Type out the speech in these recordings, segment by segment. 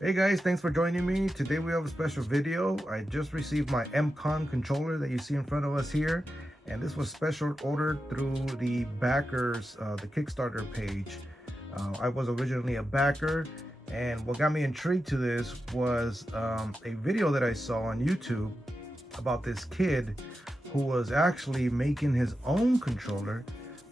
Hey guys, thanks for joining me. Today we have a special video. I just received my MCon controller that you see in front of us here, and this was special ordered through the backers, the Kickstarter page. I was originally a backer, and what got me intrigued to this was a video that I saw on YouTube about this kid who was actually making his own controller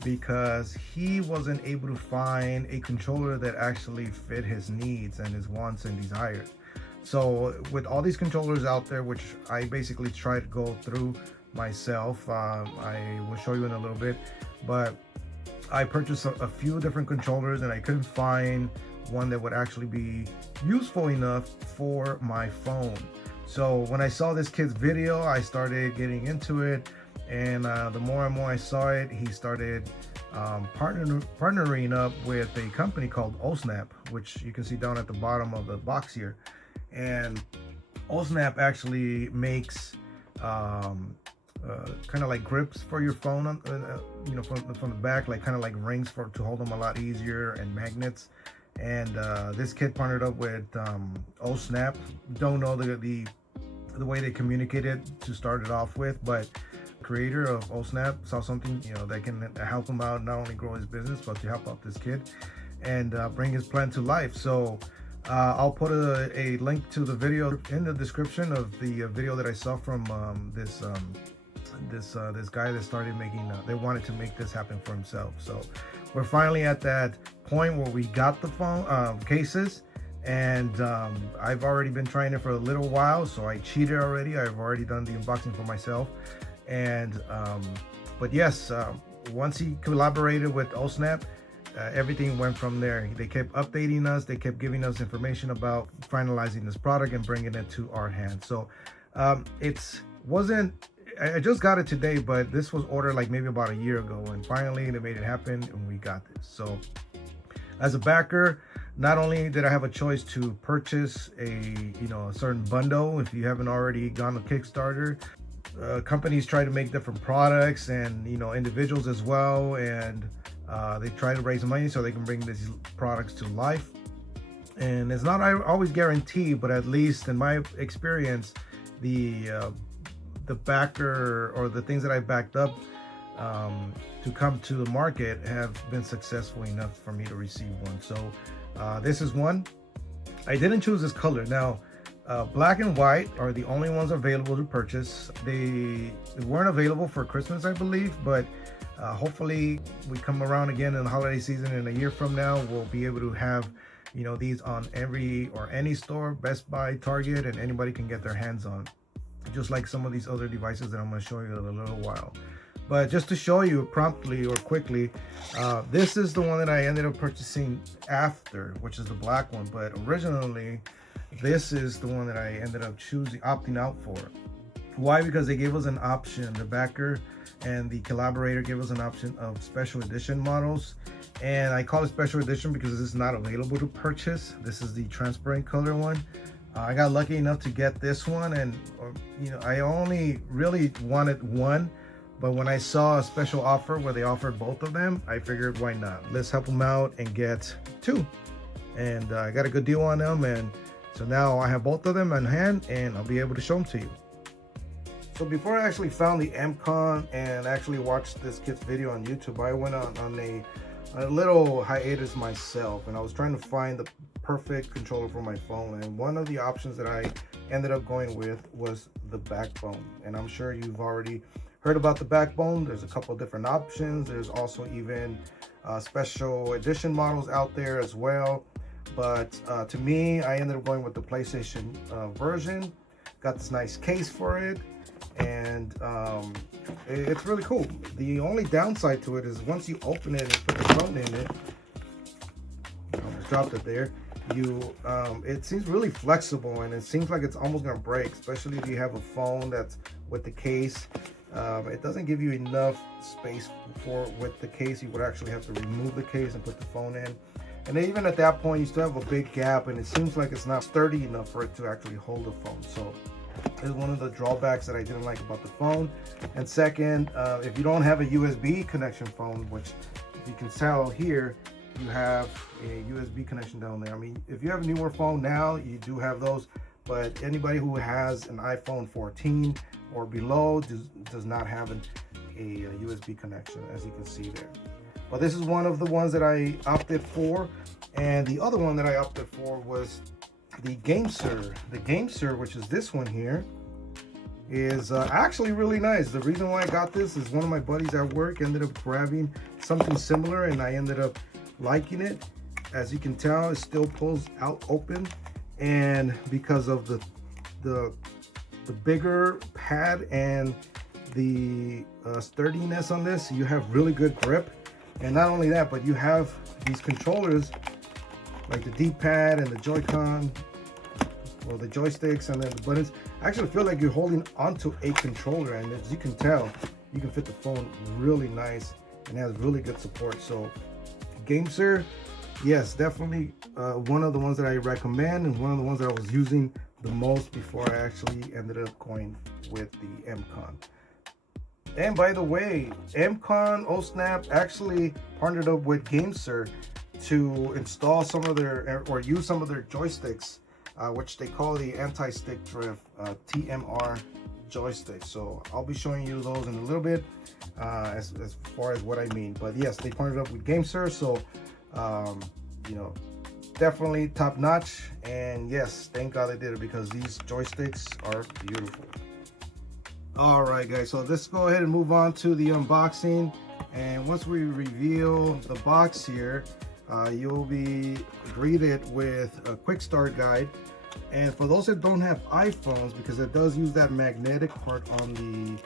because he wasn't able to find a controller that actually fit his needs and his wants and desires. So with all these controllers out there, which I basically try to go through myself, I will show you in a little bit, but I purchased a few different controllers and I couldn't find one that would actually be useful enough for my phone. So when I saw this kid's video, I started getting into it, and the more and more I saw it, he started partnering up with a company called Snap, which you can see down at the bottom of the box here. And Snap actually makes kind of like grips for your phone, you know, from the back, like kind of like rings to hold them a lot easier, and magnets. And this kid partnered up with Snap. Don't know the way they communicated to start it off with, but creator of Snap saw something, you know, that can help him out, not only grow his business but to help out this kid and bring his plan to life. So I'll put a link to the video in the description of the video that I saw from this guy that started making they wanted to make this happen for himself. So we're finally at that point where we got the phone cases, and I've already been trying it for a little while, so I cheated already. I've already done the unboxing for myself. And but yes, once he collaborated with Snap, everything went from there. They kept updating us, they kept giving us information about finalizing this product and bringing it to our hands. So I just got it today, but this was ordered like maybe about a year ago, and finally they made it happen and we got this. So as a backer, not only did I have a choice to purchase a certain bundle. If you haven't already gone to Kickstarter, companies try to make different products, and individuals as well, and they try to raise money so they can bring these products to life. And it's not always guaranteed, but at least in my experience, the backer or the things that I backed up to come to the market have been successful enough for me to receive one. So this is one. I didn't choose this color. Now black and white are the only ones available to purchase. They weren't available for Christmas, I believe, but hopefully we come around again in the holiday season, in a year from now we'll be able to have these on any store, Best Buy, Target, and anybody can get their hands on, just like some of these other devices that I'm going to show you in a little while. But just to show you promptly or quickly, this is the one that I ended up purchasing after, which is the black one. But originally, this is the one that I ended up opting out for. Why? Because they gave us an option. The backer and the collaborator gave us an option of special edition models. And I call it special edition because this is not available to purchase. This is the transparent color one. I got lucky enough to get this one, and I only really wanted one. But when I saw a special offer where they offered both of them, I figured, why not? Let's help them out and get two. And I got a good deal on them, and so now I have both of them in hand, and I'll be able to show them to you. So before I actually found the MCon and actually watched this kid's video on YouTube, I went on a little hiatus myself, and I was trying to find the perfect controller for my phone. And one of the options that I ended up going with was the Backbone. And I'm sure you've already heard about the Backbone. There's a couple different options. There's also even special edition models out there as well. But to me, I ended up going with the PlayStation version. Got this nice case for it, and it's really cool. The only downside to it is once you open it and put the phone in it, I just dropped it there, it seems really flexible, and it seems like it's almost gonna break, especially if you have a phone that's with the case. It doesn't give you enough space with the case. You would actually have to remove the case and put the phone in, and then even at that point you still have a big gap, and it seems like it's not sturdy enough for it to actually hold the phone. So is one of the drawbacks that I didn't like about the phone. And second, if you don't have a USB connection phone, which if you can tell here, you have a USB connection down there. I mean, if you have a newer phone now, you do have those, but anybody who has an iPhone 14 or below does not have a USB connection, as you can see there. But this is one of the ones that I opted for, and the other one that I opted for was the GameSir. The GameSir, which is this one here, is actually really nice. The reason why I got this is one of my buddies at work ended up grabbing something similar, and I ended up liking it. As you can tell, it still pulls out open, and because of the bigger pad and the sturdiness on this, you have really good grip. And not only that, but you have these controllers like the D-pad and the Joy-Con, or the joysticks, and then the buttons. I actually feel like you're holding onto a controller, and as you can tell, you can fit the phone really nice and has really good support. So GameSir, yes, definitely one of the ones that I recommend, and one of the ones that I was using the most before I actually ended up going with the MCon. And by the way, MCon, oh snap, actually partnered up with GameSir to install some of their, or use some of their joysticks, which they call the anti-stick drift TMR joystick. So I'll be showing you those in a little bit, as far as what I mean. But yes, they partnered up with GameSir, so you know, definitely top notch. And yes, thank God they did it, because these joysticks are beautiful. All right guys, so let's go ahead and move on to the unboxing. And once we reveal the box here, you'll be greeted with a quick start guide. And for those that don't have iPhones, because it does use that magnetic part on the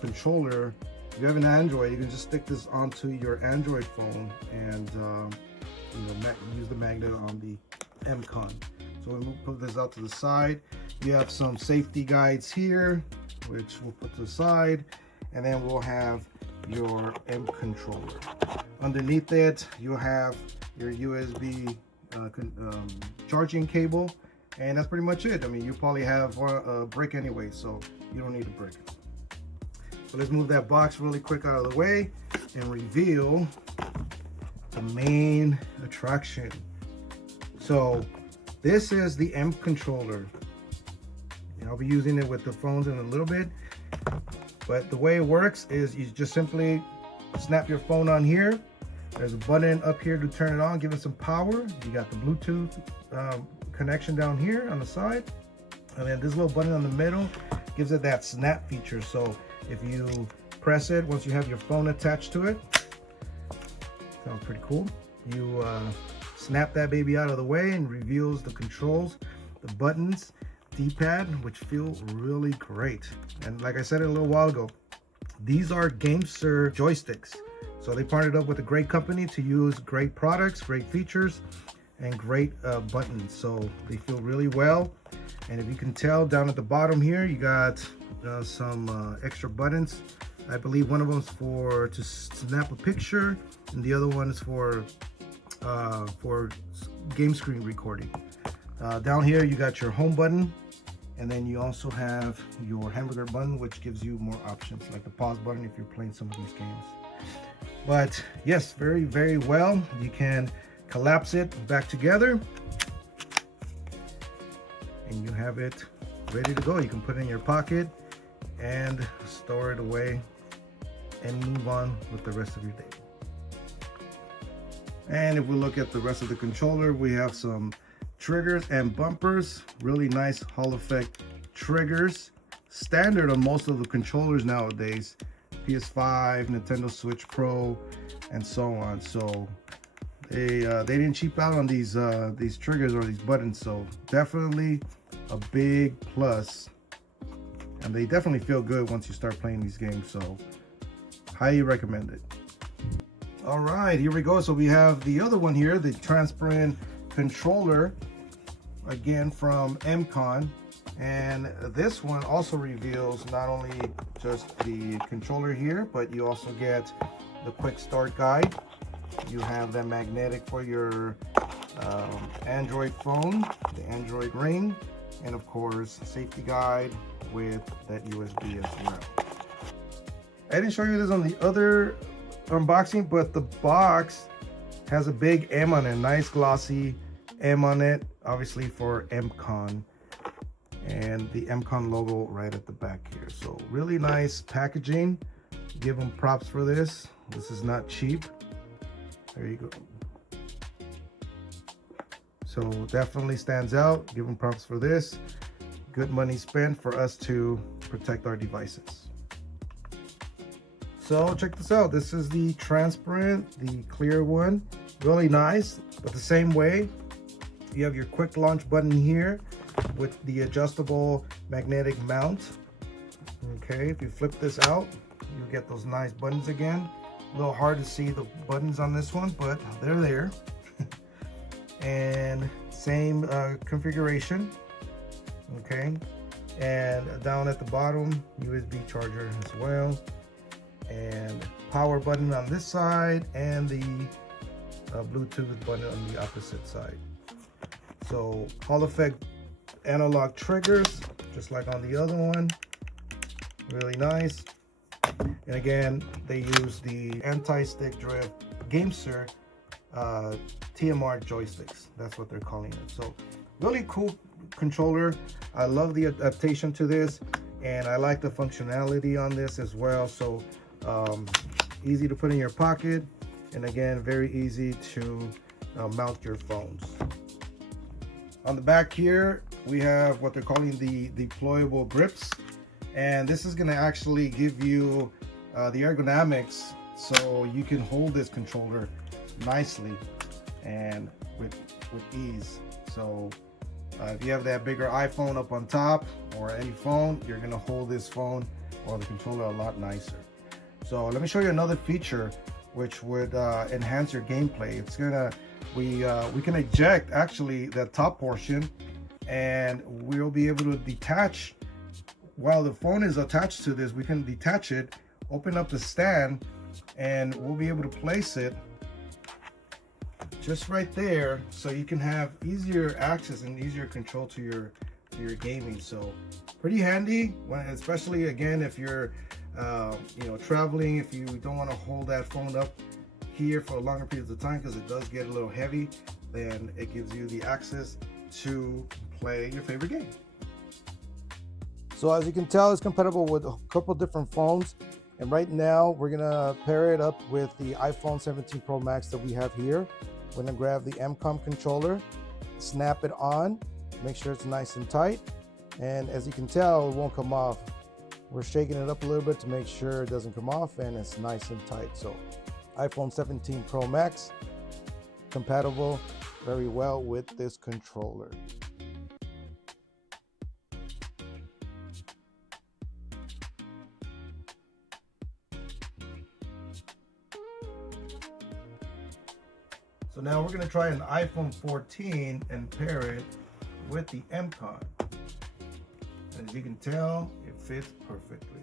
controller, if you have an Android, you can just stick this onto your Android phone and you know, use the magnet on the MCon. So we'll put this out to the side. You have some safety guides here, which we'll put to the side, and then we'll have your M controller. Underneath it, you'll have your USB charging cable, and that's pretty much it. I mean, you probably have a brick anyway, so you don't need a brick. So let's move that box really quick out of the way and reveal the main attraction. So this is the M controller. And I'll be using it with the phones in a little bit, but the way it works is you just simply snap your phone on here. There's a button up here to turn it on, give it some power. You got the Bluetooth connection down here on the side, and then this little button on the middle gives it that snap feature. So if you press it, once you have your phone attached to it, sounds pretty cool, you snap that baby out of the way and reveals the controls, the buttons, D-pad, which feel really great. And like I said a little while ago, these are GameSir joysticks. So they partnered up with a great company to use great products, great features, and great buttons. So they feel really well. And if you can tell, down at the bottom here, you got some extra buttons. I believe one of them is to snap a picture, and the other one is for game screen recording. Down here, you got your home button, and then you also have your hamburger button, which gives you more options, like the pause button if you're playing some of these games. But yes, very, very well. You can collapse it back together, and you have it ready to go. You can put it in your pocket and store it away and move on with the rest of your day. And if we look at the rest of the controller, we have some triggers and bumpers, really nice Hall effect triggers, standard on most of the controllers nowadays, PS5, Nintendo Switch Pro, and so on. So they didn't cheap out on these triggers or these buttons, so definitely a big plus. And they definitely feel good once you start playing these games, so highly recommend it. All right, here we go. So we have the other one here, the transparent controller, again from MCon. And this one also reveals not only just the controller here, but you also get the quick start guide. You have the magnetic for your Android phone, the Android ring, and of course safety guide with that USB as well. I didn't show you this on the other unboxing, but the box Has a big M on it, nice glossy M on it, obviously for MCon, and the MCon logo right at the back here. So really nice packaging. Give them props for this. This is not cheap. There you go. So definitely stands out. Give them props for this. Good money spent for us to protect our devices. So check this out. This is the transparent, the clear one. Really nice, but the same way. You have your quick launch button here with the adjustable magnetic mount. Okay, if you flip this out, you get those nice buttons again. A little hard to see the buttons on this one, but they're there. And same configuration. Okay, and down at the bottom, USB charger as well, and power button on this side, and the Bluetooth button on the opposite side. So Hall effect analog triggers, just like on the other one. Really nice. And again, they use the anti-stick drift GameSir TMR joysticks. That's what they're calling it. So really cool controller. I love the adaptation to this, and I like the functionality on this as well. So easy to put in your pocket, and again, very easy to mount your phones. On the back here, we have what they're calling the deployable grips, and this is going to actually give you the ergonomics, so you can hold this controller nicely and with ease. So if you have that bigger iPhone up on top, or any phone, you're going to hold this phone or the controller a lot nicer. So let me show you another feature which would enhance your gameplay. It's gonna, we can eject actually the top portion, and we'll be able to detach while the phone is attached to this. We can detach it, open up the stand, and we'll be able to place it just right there, so you can have easier access and easier control to your gaming. So pretty handy, especially again if you're traveling, if you don't want to hold that phone up here for longer periods of time, because it does get a little heavy, then it gives you the access to play your favorite game. So as you can tell, it's compatible with a couple different phones, and right now we're gonna pair it up with the iPhone 17 Pro Max that we have here. We're gonna grab the MCon controller, snap it on, make sure it's nice and tight, and as you can tell, it won't come off. We're shaking it up a little bit to make sure it doesn't come off, and it's nice and tight. So iPhone 17 Pro Max compatible very well with this controller. So now we're going to try an iPhone 14 and pair it with the MCon. As you can tell, it fits perfectly.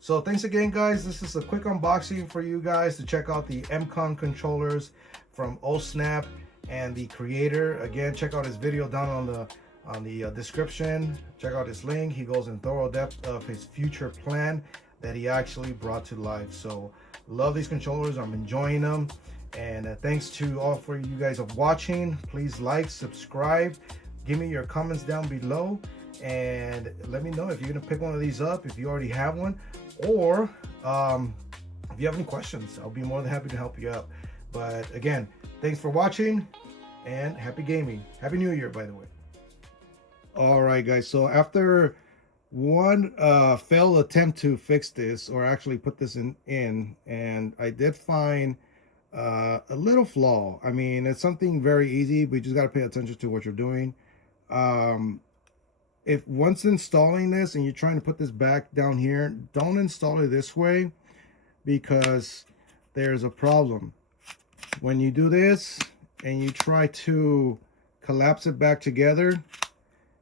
So thanks again, guys. This is a quick unboxing for you guys to check out the MCon controllers from Snap and the creator. Again, check out his video down on the description. Check out his link. He goes in thorough depth of his future plan that he actually brought to life. So love these controllers. I'm enjoying them. And thanks to all for you guys of watching. Please like, subscribe, give me your comments down below, and let me know if you're gonna pick one of these up, if you already have one, or if you have any questions. I'll be more than happy to help you out. But again, thanks for watching and happy gaming. Happy New Year, by the way. All right, guys, so after one failed attempt to fix this, or actually put this in, and I did find a little flaw. I mean, it's something very easy, but you just got to pay attention to what you're doing. If once installing this and you're trying to put this back down here, don't install it this way, because there's a problem. When you do this and you try to collapse it back together,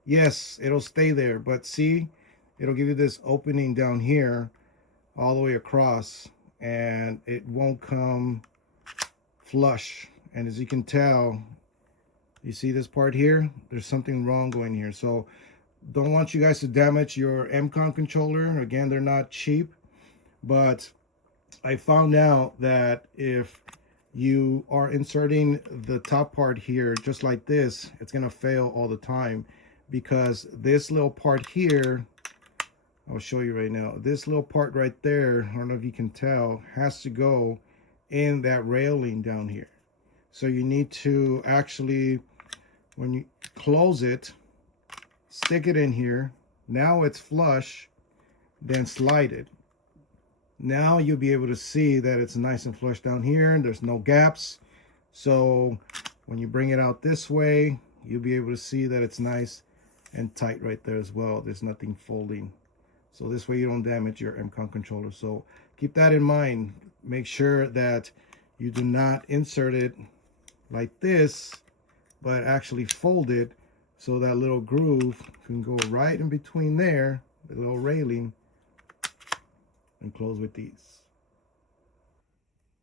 yes, it'll stay there, but see, it'll give you this opening down here all the way across, and it won't come flush. And as you can tell, you see this part here, there's something wrong going here. So don't want you guys to damage your MCon controller. Again, they're not cheap, but I found out that if you are inserting the top part here just like this, it's gonna fail all the time, because this little part here, I'll show you right now, this little part right there, I don't know if you can tell, has to go in that railing down here. So you need to actually, when you close it, stick it in here. Now it's flush, then slide it. Now you'll be able to see that it's nice and flush down here, and there's no gaps. So when you bring it out this way, you'll be able to see that it's nice and tight right there as well. There's nothing folding. So this way you don't damage your MCon controller. So keep that in mind. Make sure that you do not insert it like this, but actually fold it so that little groove can go right in between there, the little railing, and close with these.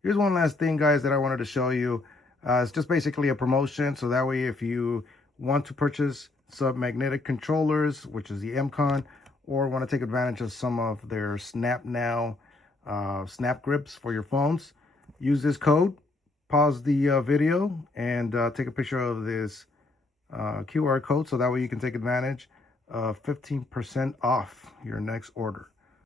Here's one last thing, guys, that I wanted to show you. It's just basically a promotion, so that way if you want to purchase some magnetic controllers, which is the MCon, or want to take advantage of some of their Snap Now snap grips for your phones, use this code, pause the video, and take a picture of this QR code, so that way you can take advantage of 15% off your next order.